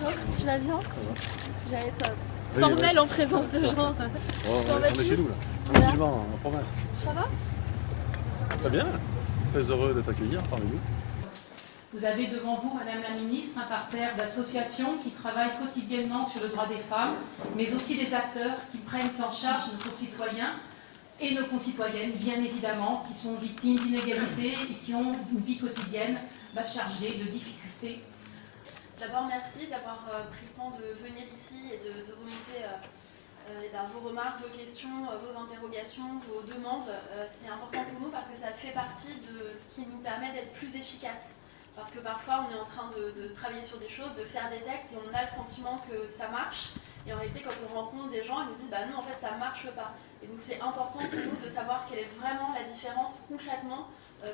Bonjour, tu vas bien? J'allais être formelle en présence de gens. On est chez nous là, tranquillement en province. Ça va? Très bien, très heureux de t'accueillir parmi nous. Vous avez devant vous, Madame la Ministre, un parterre d'associations qui travaillent quotidiennement sur le droit des femmes, mais aussi des acteurs qui prennent en charge nos concitoyens et nos concitoyennes, bien évidemment, qui sont victimes d'inégalités et qui ont une vie quotidienne chargée de difficultés. D'abord, merci d'avoir pris le temps de venir ici et de remonter vos remarques, vos questions, vos interrogations, vos demandes. C'est important pour nous parce que ça fait partie de ce qui nous permet d'être plus efficaces. Parce que parfois, on est en train de travailler sur des choses, de faire des textes, et on a le sentiment que ça marche. Et en réalité, quand on rencontre des gens, ils nous disent « bah non, en fait, ça ne marche pas ». Et donc, c'est important pour nous de savoir quelle est vraiment la différence concrètement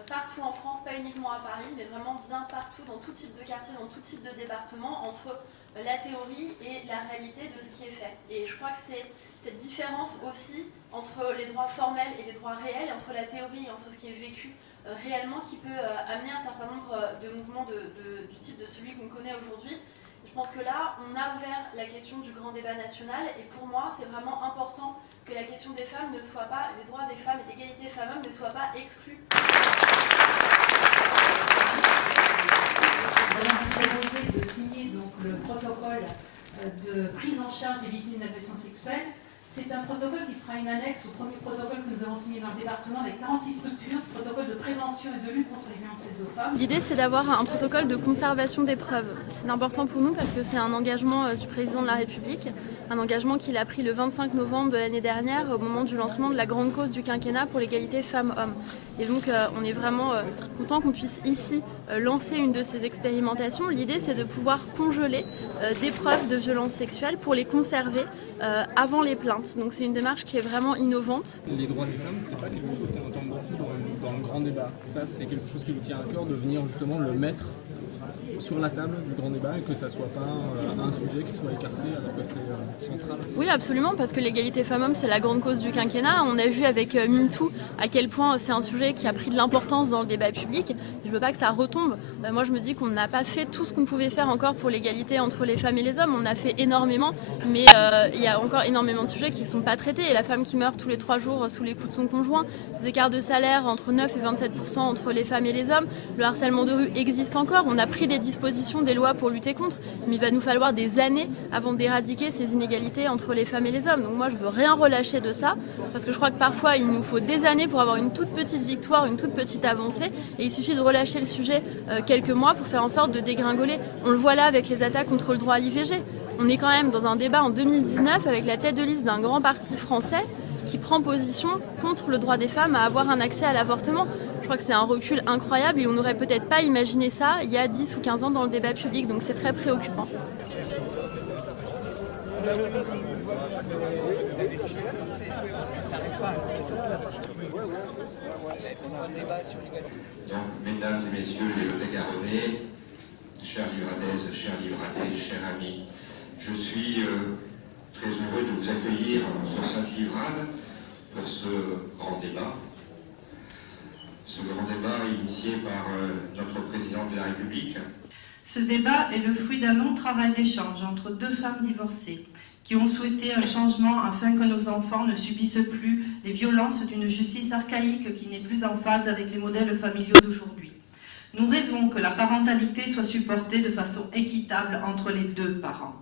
partout en France, pas uniquement à Paris, mais vraiment bien partout, dans tout type de quartier, dans tout type de département, entre la théorie et la réalité de ce qui est fait. Et je crois que c'est cette différence aussi entre les droits formels et les droits réels, entre la théorie et entre ce qui est vécu réellement, qui peut amener un certain nombre de mouvements du type de celui qu'on connaît aujourd'hui. Je pense que là, on a ouvert la question du grand débat national, et pour moi, c'est vraiment important que la question des femmes ne soit pas, les droits des femmes et l'égalité femmes-hommes ne soient pas exclus. Vous proposez de signer donc, le protocole de prise en charge des victimes d'agressions sexuelles. C'est un protocole qui sera une annexe au premier protocole que nous avons signé dans le département avec 46 structures, protocole de prévention et de lutte contre les violences faites aux femmes. L'idée, c'est d'avoir un protocole de conservation des preuves. C'est important pour nous parce que c'est un engagement du président de la République, un engagement qu'il a pris le 25 novembre de l'année dernière au moment du lancement de la grande cause du quinquennat pour l'égalité femmes-hommes. Et donc, on est vraiment content qu'on puisse ici lancer une de ces expérimentations. L'idée, c'est de pouvoir congeler des preuves de violences sexuelles pour les conserver avant les plaintes. Donc c'est une démarche qui est vraiment innovante. Les droits des femmes, c'est pas quelque chose qu'on entend beaucoup dans le grand débat. Ça, c'est quelque chose qui nous tient à cœur de venir justement le mettre sur la table du grand débat et que ça soit pas un sujet qui soit écarté alors que c'est central. Oui, absolument, parce que l'égalité femmes-hommes, c'est la grande cause du quinquennat. On a vu avec MeToo à quel point c'est un sujet qui a pris de l'importance dans le débat public. Je veux pas que ça retombe. Moi, je me dis qu'on n'a pas fait tout ce qu'on pouvait faire encore pour l'égalité entre les femmes et les hommes. On a fait énormément, mais il y a encore énormément de sujets qui ne sont pas traités. Et la femme qui meurt tous les 3 jours sous les coups de son conjoint, des écarts de salaire entre 9 et 27% entre les femmes et les hommes, le harcèlement de rue existe encore. On a pris des dispositions, des lois pour lutter contre, mais il va nous falloir des années avant d'éradiquer ces inégalités entre les femmes et les hommes. Donc moi, je veux rien relâcher de ça, parce que je crois que parfois, il nous faut des années pour avoir une toute petite victoire, une toute petite avancée, et il suffit de relâcher le sujet quelques mois pour faire en sorte de dégringoler. On le voit là avec les attaques contre le droit à l'IVG. On est quand même dans un débat en 2019 avec la tête de liste d'un grand parti français qui prend position contre le droit des femmes à avoir un accès à l'avortement. Je crois que c'est un recul incroyable et on n'aurait peut-être pas imaginé ça il y a 10 ou 15 ans dans le débat public, donc c'est très préoccupant. Donc, mesdames et messieurs les Lot-et-Garonnais, chères livradaises, chers livradais, chers amis, je suis très heureux de vous accueillir sur Sainte-Livrade pour ce grand débat. Ce grand débat initié par notre présidente de la République. Ce débat est le fruit d'un long travail d'échange entre 2 femmes divorcées qui ont souhaité un changement afin que nos enfants ne subissent plus les violences d'une justice archaïque qui n'est plus en phase avec les modèles familiaux d'aujourd'hui. Nous rêvons que la parentalité soit supportée de façon équitable entre les 2 parents.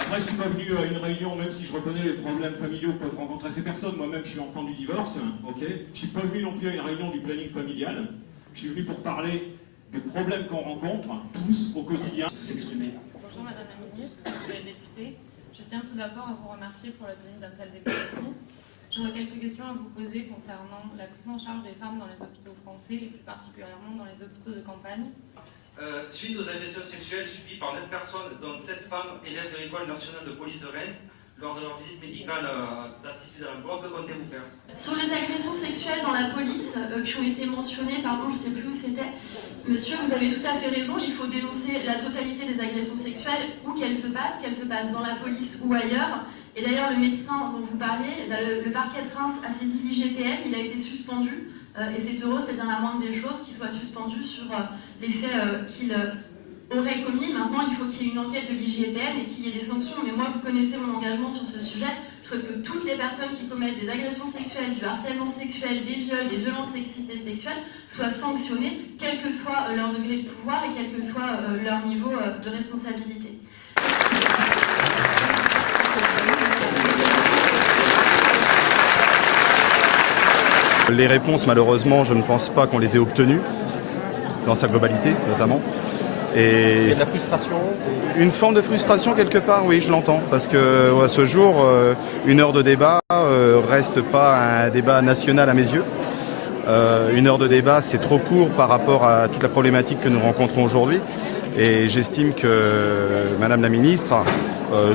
Après, je ne suis pas venu à une réunion, même si je reconnais les problèmes familiaux que peuvent rencontrer ces personnes. Moi-même, je suis enfant du divorce. Okay. Je ne suis pas venu non plus à une réunion du planning familial. Je suis venu pour parler des problèmes qu'on rencontre, tous, au quotidien. S'exprimer. Bonjour Madame la Ministre, Monsieur le député. Je tiens tout d'abord à vous remercier pour la tenue d'un tel débat ici. J'aurais quelques questions à vous poser concernant la prise en charge des femmes dans les hôpitaux français et plus particulièrement dans les hôpitaux de campagne. Suite aux agressions sexuelles subies par 9 personnes, dont 7 femmes élèves de l'École nationale de police de Reims, lors de leur visite médicale d'aptitude à l'emploi, que comptez-vous faire? Sur les agressions sexuelles dans la police qui ont été mentionnées, pardon, je ne sais plus où c'était, monsieur, vous avez tout à fait raison, il faut dénoncer la totalité des agressions sexuelles, où qu'elles se passent dans la police ou ailleurs. Et d'ailleurs, le médecin dont vous parlez, le parquet de Reims a saisi l'IGPN, il a été suspendu, et c'est heureux, c'est bien la moindre des choses qu'il soit suspendu sur les faits qu'il aurait commis. Maintenant, il faut qu'il y ait une enquête de l'IGPN et qu'il y ait des sanctions. Mais moi, vous connaissez mon engagement sur ce sujet. Je souhaite que toutes les personnes qui commettent des agressions sexuelles, du harcèlement sexuel, des viols, des violences sexistes et sexuelles soient sanctionnées, quel que soit leur degré de pouvoir et quel que soit leur niveau de responsabilité. Les réponses, malheureusement, je ne pense pas qu'on les ait obtenues, dans sa globalité notamment. Et il y a de la frustration. Une forme de frustration quelque part, oui, je l'entends, parce que à ce jour, une heure de débat reste pas un débat national à mes yeux. Une heure de débat, c'est trop court par rapport à toute la problématique que nous rencontrons aujourd'hui. Et j'estime que Madame la Ministre,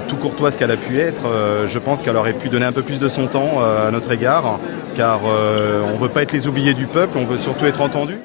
tout courtoise qu'elle a pu être, je pense qu'elle aurait pu donner un peu plus de son temps à notre égard, car on ne veut pas être les oubliés du peuple, on veut surtout être entendu.